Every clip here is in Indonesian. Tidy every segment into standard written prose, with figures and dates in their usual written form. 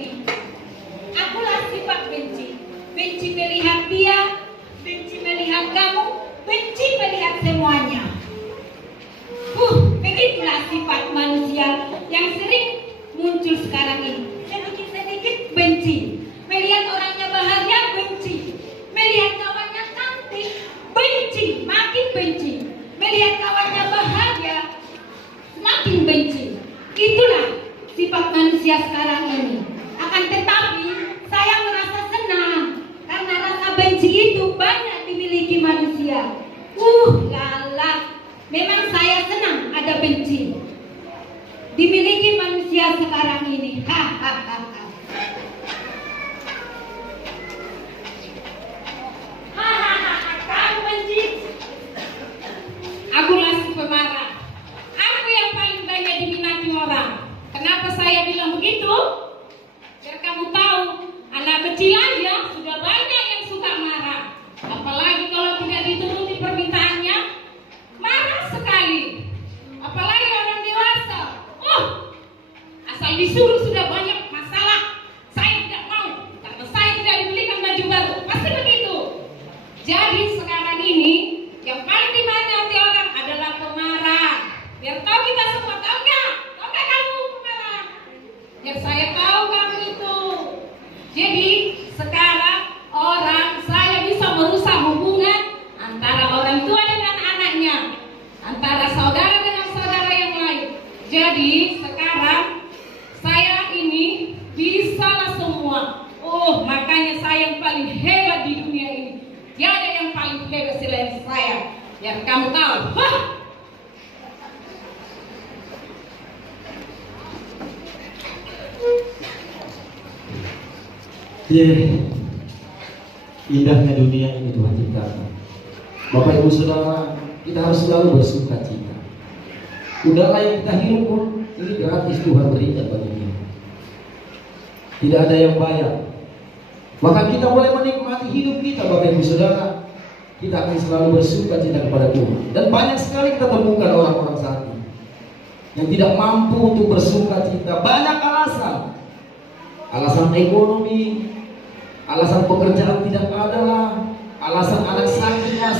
ini. Akulah sifat benci. Benci melihat dia, benci melihat kamu, benci melihat semuanya. Begitulah sifat manusia yang sering muncul sekarang ini. Sedikit-sedikit benci. Melihat orangnya bahagia, benci. Melihat kawannya cantik, benci, makin benci. Melihat kawannya bahagia, makin benci. Itulah sifat manusia sekarang ini. Akan tetapi saya merasa senang karena rasa benci itu banyak dimiliki manusia. Lala, memang saya senang ada benci dimiliki manusia sekarang ini. Kamu benci. Akulah si pemarah. Aku yang paling banyak diminati orang. Kenapa saya bilang begitu? Biar kamu tahu, anak kecil aja sudah banyak yang suka marah. Apalagi kalau tidak dituruti permintaannya, marah sekali. Apalagi orang dewasa. Asal disuruh sudah banyak masalah. Saya tidak mau karena saya tidak dibelikan baju baru. Pasti begitu. Jadi sekarang ini yang paling diminati orang adalah pemarah. Biar tahu kita semua, tahu nggak? Tahu nggak kamu pemarah? Biar saya tahu kamu itu. Jadi sekarang saya bisa merusak hubungan antara orang tua dengan anaknya, antara saudara dengan saudara yang lain. Jadi sekarang saya ini bisalah semua. Makanya saya yang paling hebat di dunia ini. Tiada yang paling hebat selain saya. Biar kamu tahu. Indahnya dunia ini Tuhan ciptakan. Bapak Ibu Saudara, kita harus selalu bersuka cita. Udara yang kita hirup pun ini gratis Tuhan berikan bagi kita. Tidak ada yang bayar. Bahkan kita boleh menikmati hidup kita, Bapak Ibu Saudara. Kita akan selalu bersuka cita kepada Tuhan. Dan banyak sekali kita temukan orang-orang saat ini yang tidak mampu untuk bersuka cita. Banyak alasan. Alasan ekonomi, alasan pekerjaan tidak ada lah, alasan anak sakitnya,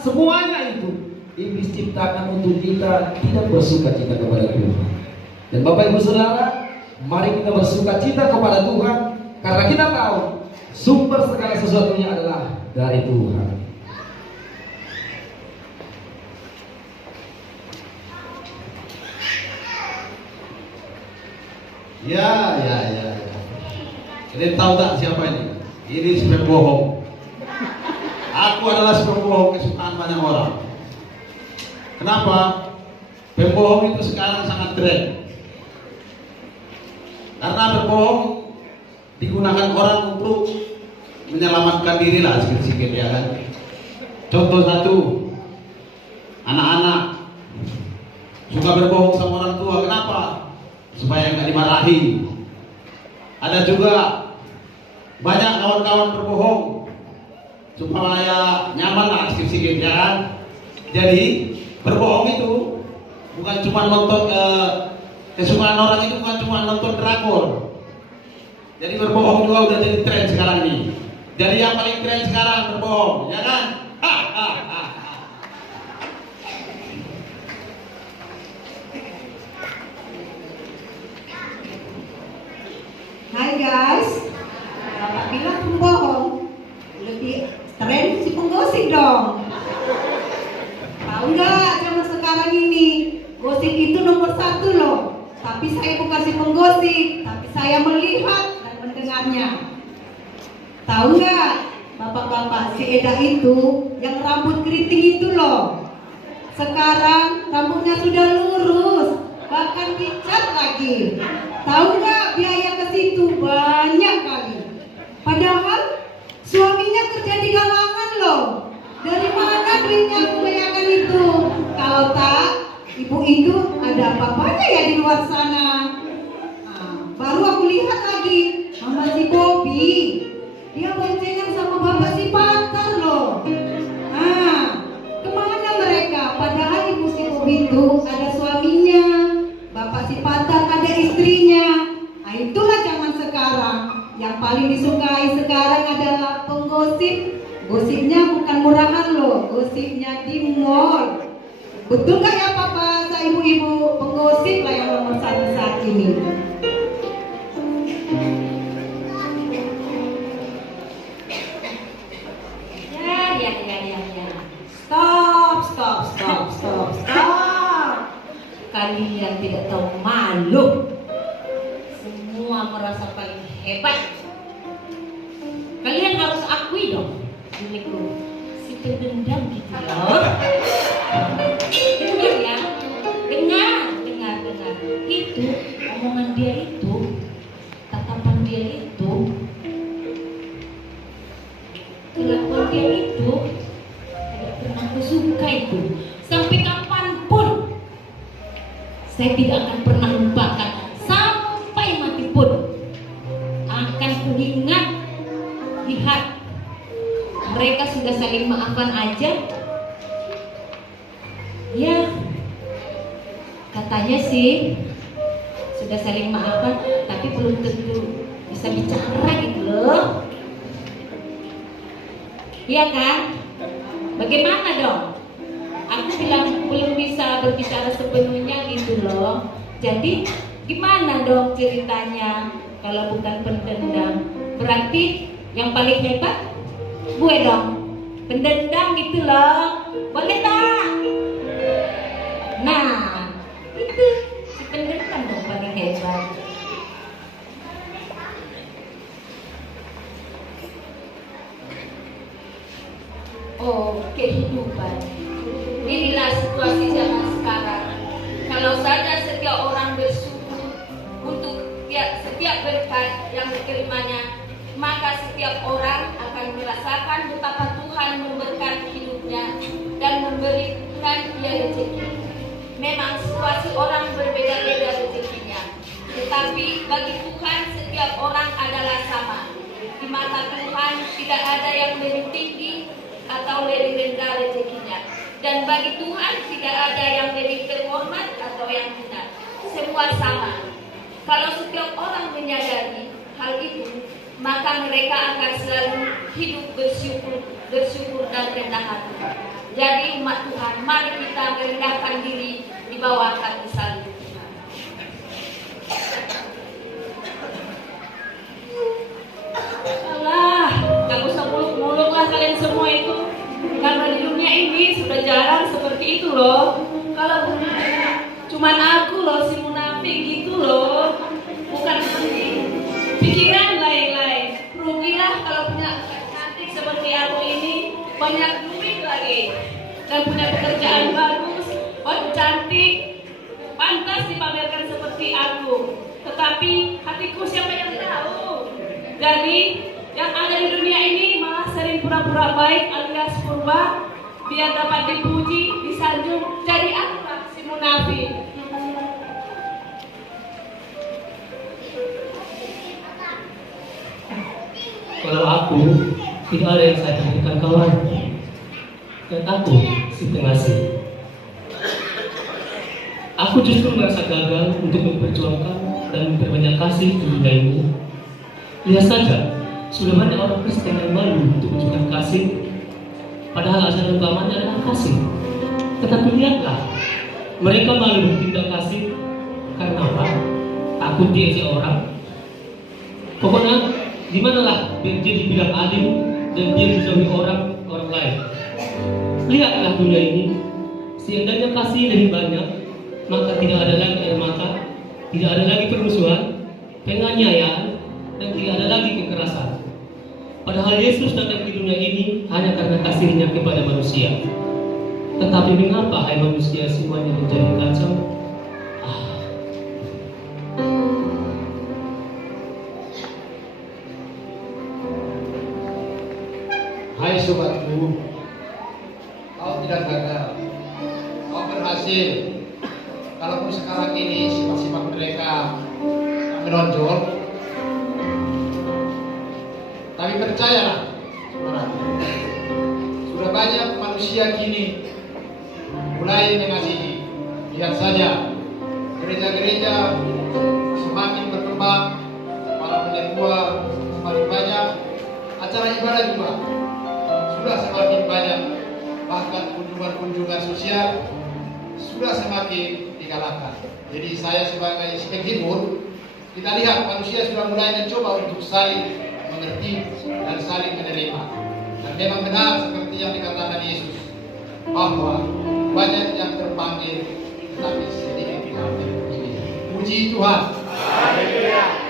semuanya itu iblis ciptakan untuk kita tidak bersuka cita kepada Tuhan. Dan Bapak Ibu Saudara, mari kita bersuka cita kepada Tuhan karena kita tahu sumber segala sesuatunya adalah dari Tuhan. Ya. Jadi tahu tak siapa ini? Ini si pembohong. Aku adalah si pembohong kesukaan banyak orang. Kenapa? Pembohong itu sekarang sangat tren. Karena berbohong digunakan orang untuk menyelamatkan diri lah sedikit-sedikit, ya kan? Contoh satu, anak-anak suka berbohong sama orang tua. Kenapa? Supaya nggak dimarahi. Ada juga banyak kawan-kawan berbohong supaya nyaman lah sedikit, ya kan? Jadi berbohong itu bukan cuma nonton kesukaan orang itu bukan cuma nonton drakor. Jadi berbohong juga udah jadi tren sekarang ini. Jadi yang paling tren sekarang berbohong, ya kan? Hai guys, Bapak bilang pembohong, lebih tren si penggosip dong. Tahu nggak zaman sekarang ini, gosip itu nomor 1 loh. Tapi saya bukan si penggosip, tapi saya melihat dan mendengarnya. Tahu nggak, bapak-bapak, si Eda itu yang rambut keriting itu loh. Sekarang rambutnya sudah lurus, bahkan dicat lagi. Tahu nggak biaya ke situ banyak kali. Padahal suaminya kerja di galangan loh. Dari mana duitnya kebanyakan itu? Kalau tak, ibu itu ada apa-apanya ya di luar sana. Baru aku lihat lagi sama si Bobby, dia boncengan sama bapak si Patar loh. Kemana mereka? Padahal ibu si Bobby itu ada suaminya, bapak si Patar ada istrinya. Itulah zaman sekarang. sekarang. Yang paling disukai sekarang adalah penggosip. Gosipnya bukan murahan loh, gosipnya di mall. Betul nggak ya papa, saya ibu-ibu, penggosip lah yang nomor satu saat ini. Ya. Stop. Kalian tidak tahu malu. Semua merasa paling hebat. Kalian harus akui dong, diriku si pendendam gitu loh. Dengar ya, dengar. Itu omongan dia itu, tatapan dia itu, kelakuan dia itu tidak pernah aku suka itu. Sampai kapanpun saya tidak akan pernah lupakan. Sampai mati pun akan kuingat. Lihat, mereka sudah saling maafkan aja. Ya, katanya sih sudah saling maafkan, tapi belum tentu bisa bicara gitu loh. Iya kan? Bagaimana dong? Aku bilang belum bisa berbicara sepenuhnya gitu loh. Jadi gimana dong ceritanya kalau bukan pendendam? Berarti yang paling hebat gue dong, pendendam gitu loh. Boleh tak? Nah, itu si pendendam dong paling hebat. Oh, kehidupan. Inilah situasi zaman sekarang. Kalau saja setiap orang bersyukur untuk setiap berkat yang diterimanya, maka setiap orang akan merasakan betapa Tuhan memberkati hidupnya dan memberikan dia rezeki. Memang situasi orang berbeda-beda rezekinya, tetapi bagi Tuhan setiap orang adalah sama. Di mata Tuhan tidak ada yang lebih tinggi atau lebih rendah rezekinya, dan bagi Tuhan tidak ada yang lebih terhormat atau yang hina. Semua sama. Kalau setiap orang menyadari hal itu, maka mereka akan selalu hidup bersyukur dan rendah hati. Jadi umat Tuhan, mari kita merendahkan diri di bawah kaki salib Tuhan. Alah, gak usah muluk-muluk lah kalian semua itu. Karena di dunia ini sudah jarang seperti itu loh. Kalau cuman aku loh si munafik gitu loh. Bukan pikiran lain-lain. Rugilah kalau punya cantik seperti aku ini, banyak duit lagi, dan punya pekerjaan bagus, cantik, pantas dipamerkan seperti aku. Tetapi hatiku siapa yang tahu? Jadi yang ada di dunia ini malah sering pura-pura baik alias purba, biar dapat dipuji, disanjung. Jadi apa si munafik? Kalau aku, tidak ada yang saya berikan kawan. Dan aku si pengasih. Aku justru merasa gagal untuk memperjuangkan dan memperbanyak kasih di dunia ini. Lihat saja, sudah banyak orang Kristen yang malu untuk menunjukkan kasih, padahal ajaran utamanya adalah kasih. Tetapi lihatlah, mereka malu bertindak kasih karena apa? Takut diejek orang. Pokoknya, dimanalah dia dibilang adil dan dia dijauhi orang lain. Lihatlah dunia ini, seandainya kasih lebih banyak, maka tidak ada lagi air mata, tidak ada lagi permusuhan, penganiayaan, dan tidak ada lagi kekerasan. Padahal Yesus datang di dunia ini hanya karena kasihnya kepada manusia. Tetapi mengapa hai manusia semuanya menjadi kacau? Hai sobatku, kau tidak gagal, kau berhasil. Kalaupun sekarang ini sifat-sifat mereka menonjol, tapi percayalah, saudaraku, sudah banyak manusia kini mulai mengasihi. Lihat saja, gereja-gereja semakin berkembang, para kedua semakin banyak, acara ibadah juga sudah semakin banyak, bahkan kunjungan-kunjungan sosial sudah semakin digalakan. Jadi saya sebagai penghibur, kita lihat manusia sudah mulai mencoba untuk saling mengerti dan saling menerima. Dan memang benar seperti yang dikatakan Yesus, bahwa banyak yang terpanggil tetapi sedikit yang terpilih. Puji Tuhan. Haleluya.